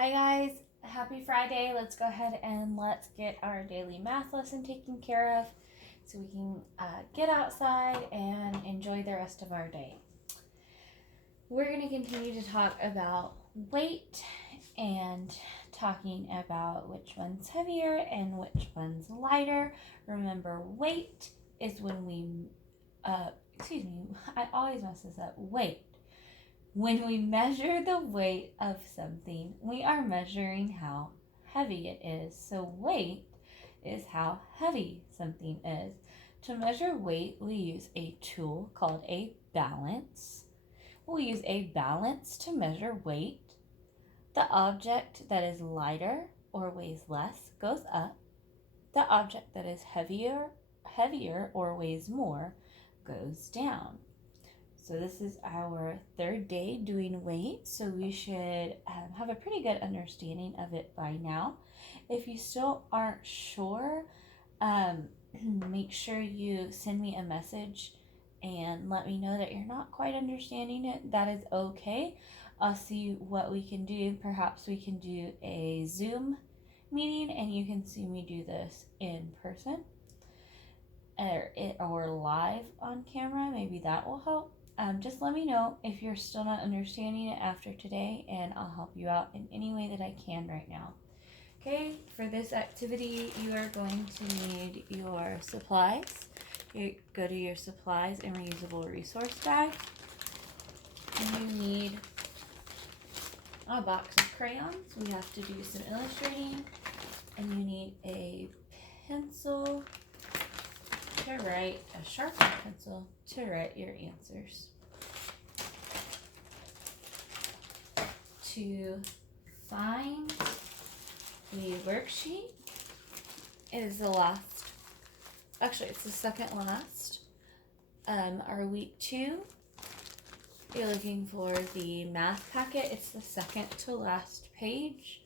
Hi guys, happy Friday. Let's go ahead and let's get our daily math lesson taken care of so we can get outside and enjoy the rest of our day. We're going to continue to talk about weight and talking about which one's heavier and which one's lighter. Remember, weight is when I always mess this up. Weight. When we measure the weight of something, we are measuring how heavy it is. So weight is how heavy something is. To measure weight, we use a tool called a balance. We'll use a balance to measure weight. The object that is lighter or weighs less goes up. The object that is heavier or weighs more goes down. So this is our third day doing weight, so we should have a pretty good understanding of it by now. If you still aren't sure, make sure you send me a message and let me know that you're not quite understanding it. That is okay. I'll see what we can do. Perhaps we can do a Zoom meeting and you can see me do this in person or live on camera. Maybe that will help. Just let me know if you're still not understanding it after today, and I'll help you out in any way that I can right now. Okay, for this activity, you are going to need your supplies. You go to your supplies and reusable resource bag. And you need a box of crayons. We have to do some illustrating. And you need a pencil to write, a sharpened pencil to write your answers. To find the worksheet, it is the last, actually it's the second last. Our week 2, you're looking for the math packet. It's the second to last page.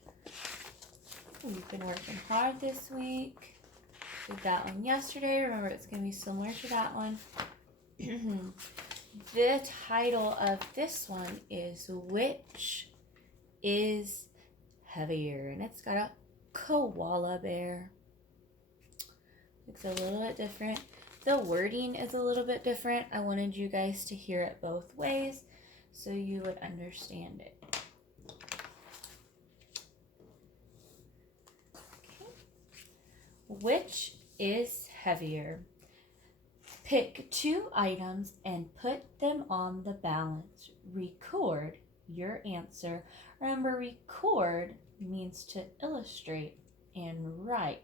We've been working hard this week. Did that one yesterday. Remember, it's going to be similar to that one. The title of this one is Which is Heavier? And it's got a koala bear. It's a little bit different. The wording is a little bit different. I wanted you guys to hear it both ways so you would understand it. Okay. Which is heavier? Pick 2 items and put them on the balance. Record your answer. Remember, record means to illustrate and write.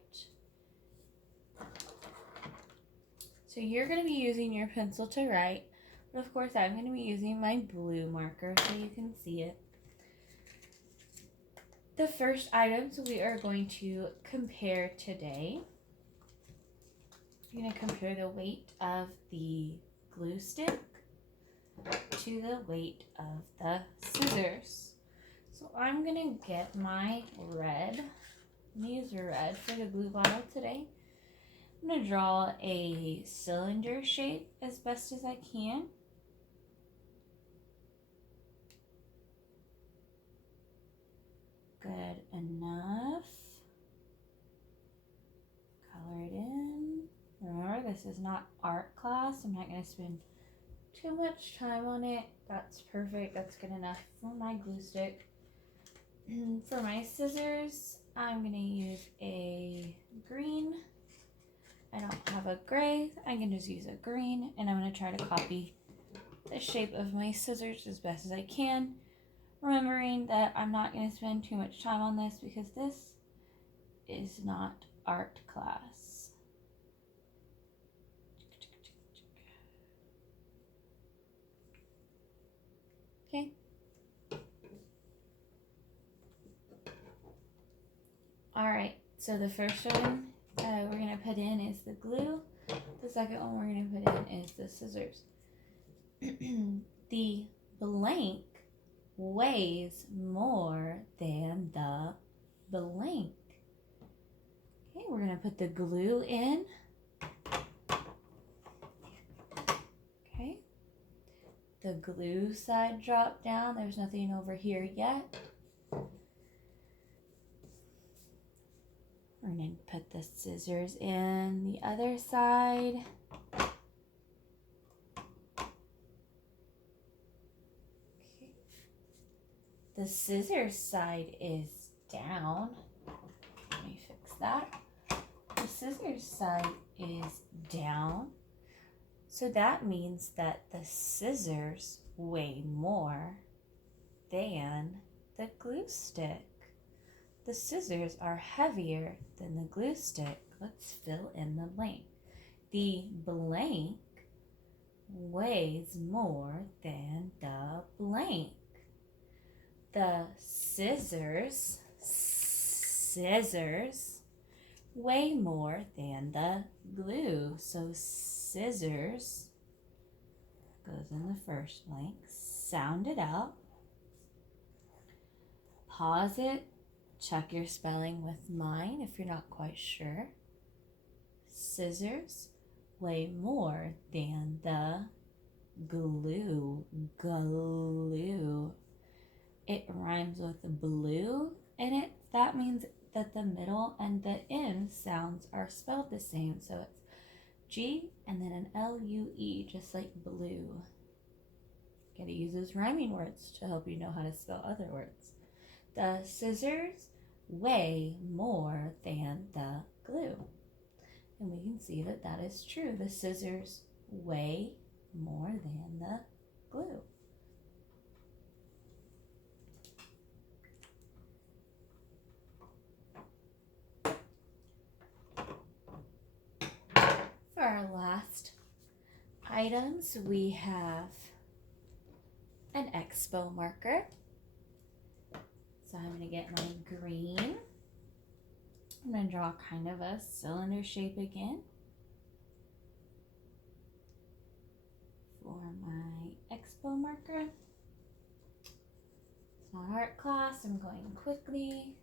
So you're going to be using your pencil to write, but of course I'm going to be using my blue marker so you can see it. The first items we are going to compare today. You're going to compare the weight of the glue stick to the weight of the scissors. So I'm going to get my red. I'm going to use red for the glue bottle today. I'm going to draw a cylinder shape as best as I can. Good enough. Color it in. Remember, this is not art class. I'm not going to spend too much time on it. That's perfect. That's good enough for my glue stick. For my scissors, I'm going to use a green. I don't have a gray. I can just use a green, and I'm going to try to copy the shape of my scissors as best as I can. Remembering that I'm not going to spend too much time on this because this is not art class. Okay. Alright, so the first one we're going to put in is the glue. The second one we're going to put in is the scissors. The blank weighs more than the blank. Okay, we're going to put the glue in. Okay. The glue side dropped down. There's nothing over here yet. We're going to put the scissors in the other side. Okay. The scissors side is down. Let me fix that. The scissors side is down. So that means that the scissors weigh more than the glue stick. The scissors are heavier than the glue stick. Let's fill in the blank. The blank weighs more than the blank. The scissors weigh more than the glue. So scissors goes in the first blank. Sound it out. Pause it. Check your spelling with mine if you're not quite sure. Scissors weigh more than the glue. Glue. It rhymes with blue in it. That means that the middle and the end sounds are spelled the same. So it's G and then an L-U-E, just like blue. Gotta use those rhyming words to help you know how to spell other words. The scissors weigh more than the glue. And we can see that that is true. The scissors weigh more than the glue. For our last items, we have an expo marker. So I'm going to get my green. I'm going to draw kind of a cylinder shape again for my expo marker. It's not art class. I'm going quickly.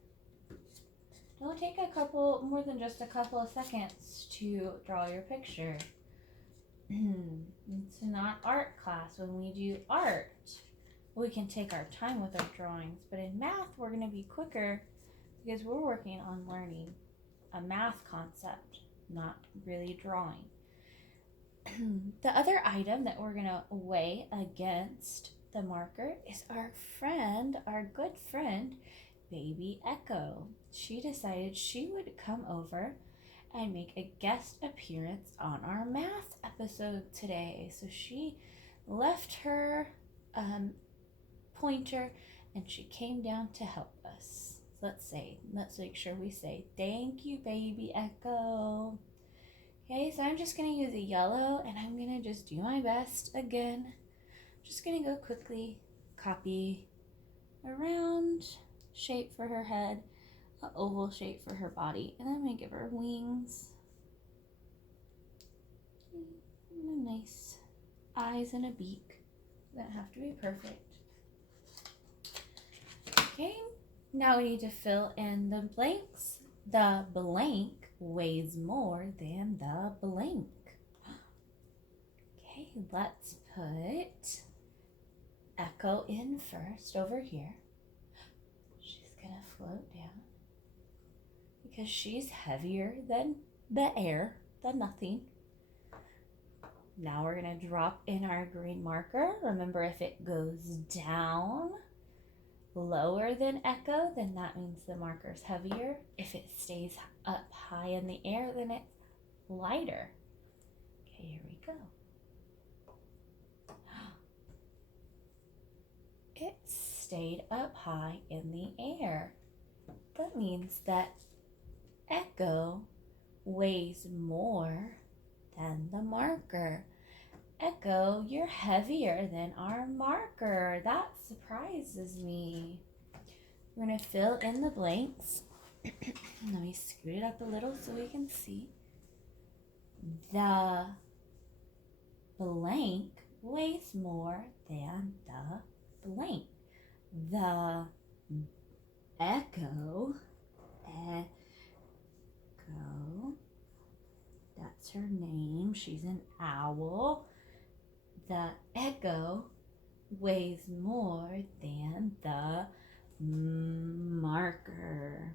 Don't take more than just a couple of seconds to draw your picture. It's not art class. When we do art, we can take our time with our drawings, but in math, we're going to be quicker because we're working on learning a math concept, not really drawing. The other item that we're going to weigh against the marker is our good friend, Baby Echo. She decided she would come over and make a guest appearance on our math episode today. So she left her pointer and she came down to help us. Let's make sure we say, thank you, Baby Echo. Okay, so I'm just going to use a yellow and I'm going to just do my best again. Just going to go quickly, copy a round shape for her head, an oval shape for her body, and I'm going to give her wings. And a nice eyes and a beak. Doesn't have to be perfect. Okay, now we need to fill in the blanks. The blank weighs more than the blank. Okay, let's put Echo in first over here. She's gonna float down because she's heavier than the air, the nothing. Now we're gonna drop in our green marker. Remember, if it goes down lower than Echo, then that means the marker's heavier. If it stays up high in the air, then it's lighter. Okay, here we go. It stayed up high in the air. That means that Echo weighs more than the marker. Echo, you're heavier than our marker. That surprises me. We're going to fill in the blanks. Let me scoot it up a little so we can see. The blank weighs more than the blank. The Echo, that's her name. She's an owl. The Echo weighs more than the marker.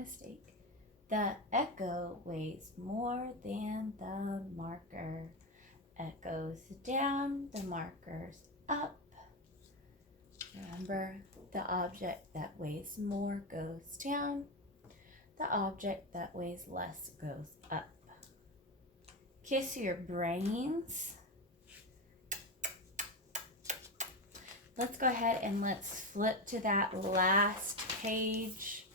mistake. The echo weighs more than the marker. Echoes down, the marker's up. Remember, the object that weighs more goes down. The object that weighs less goes up. Kiss your brains. Let's go ahead and let's flip to that last page.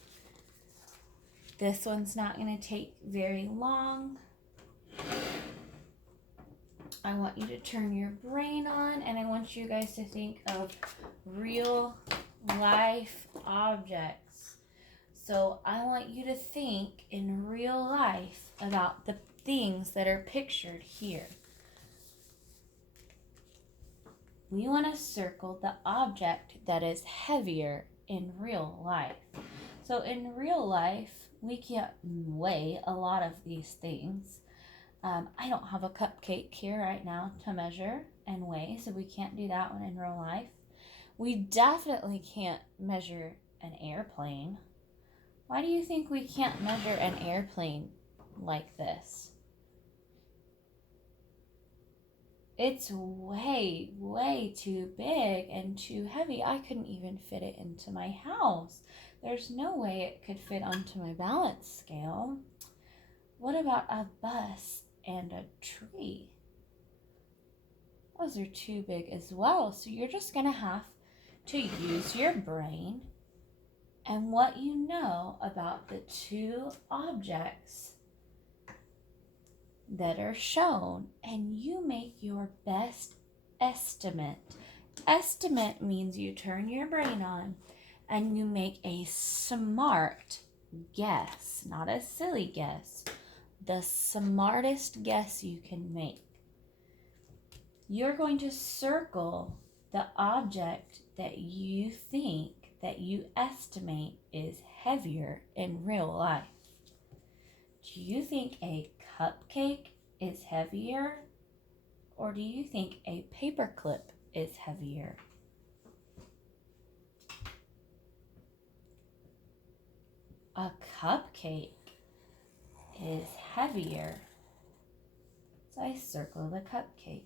This one's not going to take very long. I want you to turn your brain on, and I want you guys to think of real life objects. So I want you to think in real life about the things that are pictured here. We want to circle the object that is heavier in real life. So in real life, we can't weigh a lot of these things. I don't have a cupcake here right now to measure and weigh, so we can't do that one in real life. We definitely can't measure an airplane. Why do you think we can't measure an airplane like this? It's way, way too big and too heavy. I couldn't even fit it into my house. There's no way it could fit onto my balance scale. What about a bus and a tree? Those are too big as well. So you're just going to have to use your brain and what you know about the two objects that are shown, and you make your best estimate. Estimate means you turn your brain on and you make a smart guess, not a silly guess. The smartest guess you can make. You're going to circle the object that you think, that you estimate is heavier in real life. Do you think a cupcake is heavier, or do you think a paperclip is heavier? A cupcake is heavier, so I circle the cupcake.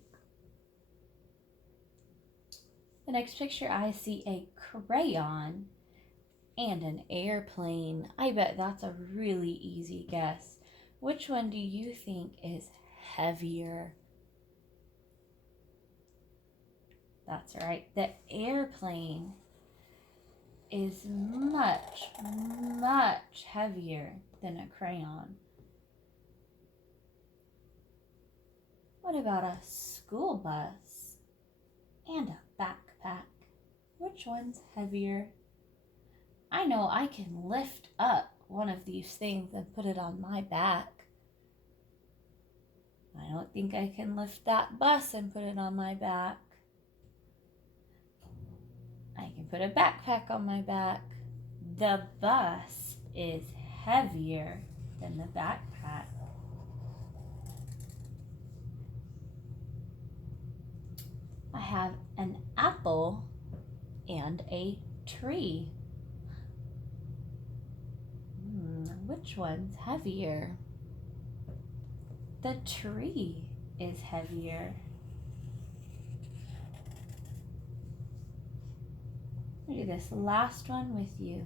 The next picture, I see a crayon and an airplane. I bet that's a really easy guess. Which one do you think is heavier? That's right, the airplane is much, much heavier than a crayon. What about a school bus and a backpack? Which one's heavier? I know I can lift up one of these things and put it on my back. I don't think I can lift that bus and put it on my back. I can put a backpack on my back. The bus is heavier than the backpack. I have an apple and a tree. Which one's heavier? The tree is heavier. I'll do this last one with you.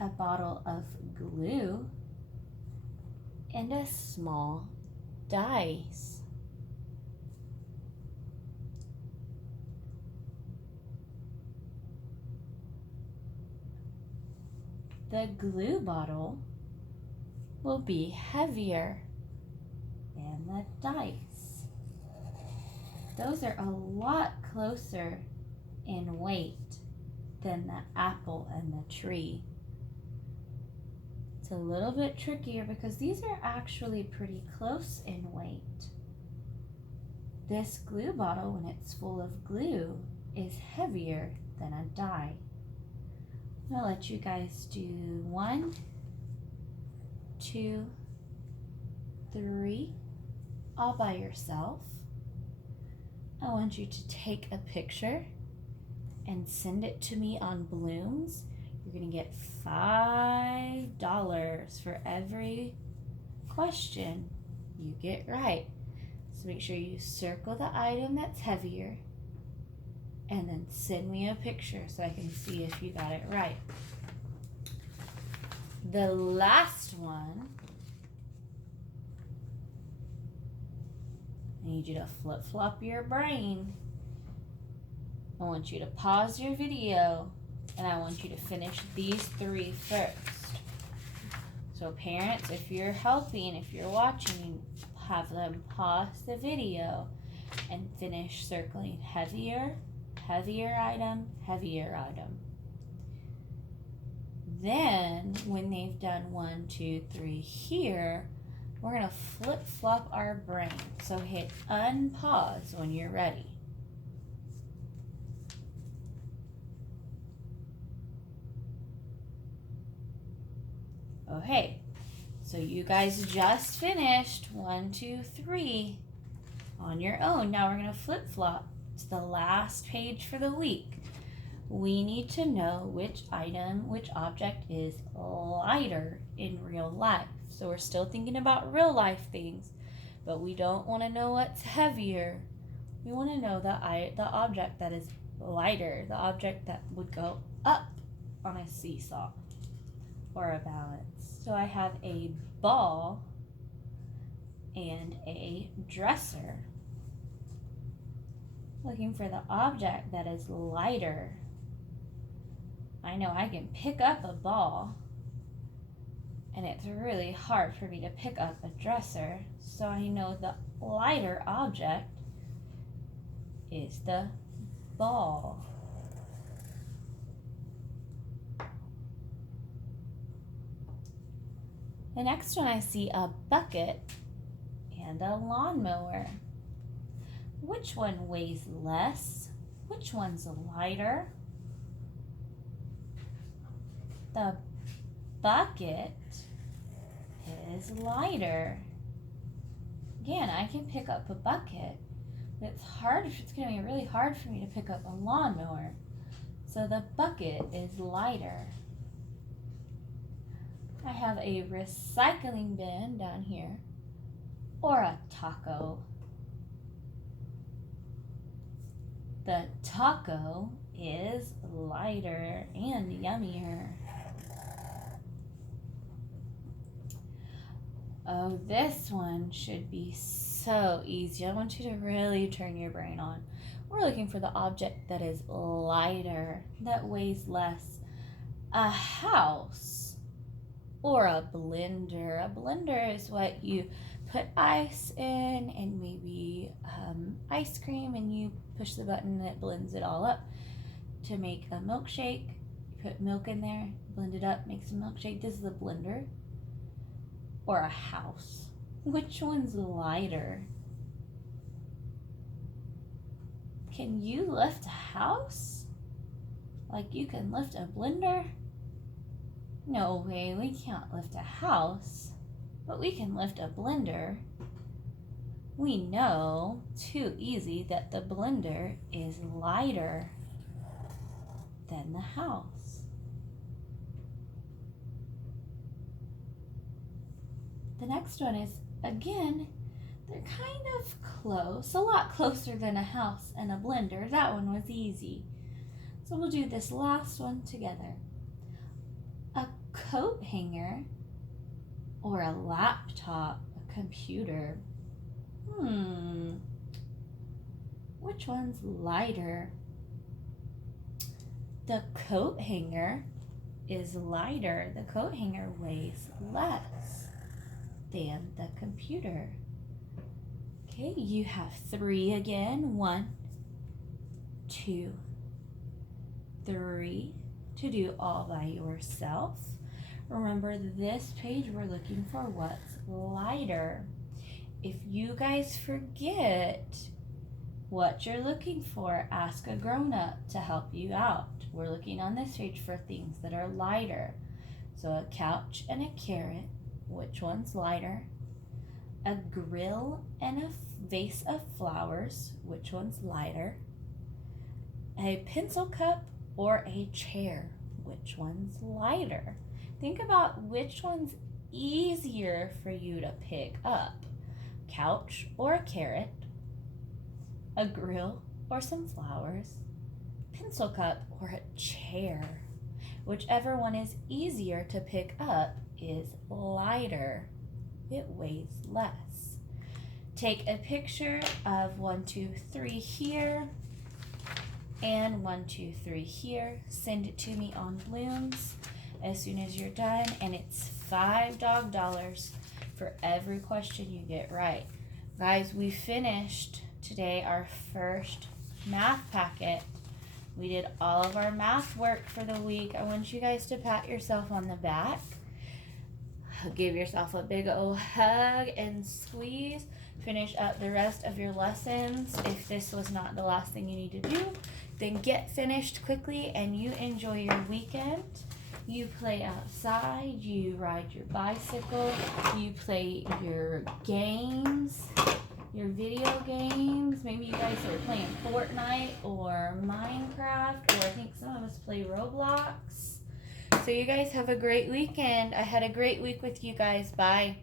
A bottle of glue and a small dice. The glue bottle will be heavier than the dice. Those are a lot closer in weight than the apple and the tree. It's a little bit trickier because these are actually pretty close in weight. This glue bottle, when it's full of glue, is heavier than a die. I'm gonna let you guys do 1, 2, 3, all by yourself. I want you to take a picture and send it to me on balloons. You're going to get $5 for every question you get right. So make sure you circle the item that's heavier and then send me a picture so I can see if you got it right. The last one, I need you to flip-flop your brain. I want you to pause your video and I want you to finish these 3 first. So parents, if you're helping, if you're watching, have them pause the video and finish circling heavier, heavier item, heavier item. Then when they've done 1, 2, 3 here, we're going to flip-flop our brain. So hit unpause when you're ready. Okay, so you guys just finished 1, 2, 3 on your own. Now we're going to flip-flop to the last page for the week. We need to know which item, which object is lighter in real life. So we're still thinking about real life things, but we don't want to know what's heavier. We want to know the object that is lighter, the object that would go up on a seesaw or a balance. So I have a ball and a dresser. Looking for the object that is lighter. I know I can pick up a ball, and it's really hard for me to pick up a dresser, so I know the lighter object is the ball. The next one, I see a bucket and a lawnmower. Which one weighs less? Which one's lighter? The bucket is lighter. Again, I can pick up a bucket, but it's going to be really hard for me to pick up a lawnmower. So the bucket is lighter. I have a recycling bin down here, or a taco. The taco is lighter and yummier. Oh, this one should be so easy. I want you to really turn your brain on. We're looking for the object that is lighter, that weighs less. A house or a blender. A blender is what you put ice in and maybe ice cream, and you push the button and it blends it all up to make a milkshake. You put milk in there, blend it up, makes a milkshake. This is a blender. Or a house. Which one's lighter? Can you lift a house? Like you can lift a blender? No way, we can't lift a house, but we can lift a blender. We know, too easy, that the blender is lighter than the house. The next one is, again, they're kind of close, a lot closer than a house and a blender. That one was easy. So we'll do this last one together. A coat hanger or a laptop, a computer. Which one's lighter? The coat hanger is lighter. The coat hanger weighs less than the computer. Okay, you have 3 again. 1, 2, 3 to do all by yourself. Remember, this page we're looking for what's lighter. If you guys forget what you're looking for, ask a grown-up to help you out. We're looking on this page for things that are lighter. So a couch and a carrot, which one's lighter? A grill and a vase of flowers, which one's lighter? A pencil cup or a chair, which one's lighter. Think about which one's easier for you to pick up. Couch or a carrot, a grill or some flowers, pencil cup or a chair. Whichever one is easier to pick up is lighter. It weighs less. Take a picture of 1, 2, 3 here and 1, 2, 3 here. Send it to me on Blooms as soon as you're done, and it's $5 for every question you get right. Guys, we finished today our first math packet. We did all of our math work for the week. I want you guys to pat yourself on the back. Give yourself a big old hug and squeeze. Finish up the rest of your lessons. If this was not the last thing you need to do, then get finished quickly and you enjoy your weekend. You play outside, you ride your bicycle, you play your games, your video games. Maybe you guys are playing Fortnite or Minecraft, or I think some of us play Roblox. So you guys have a great weekend. I had a great week with you guys. Bye.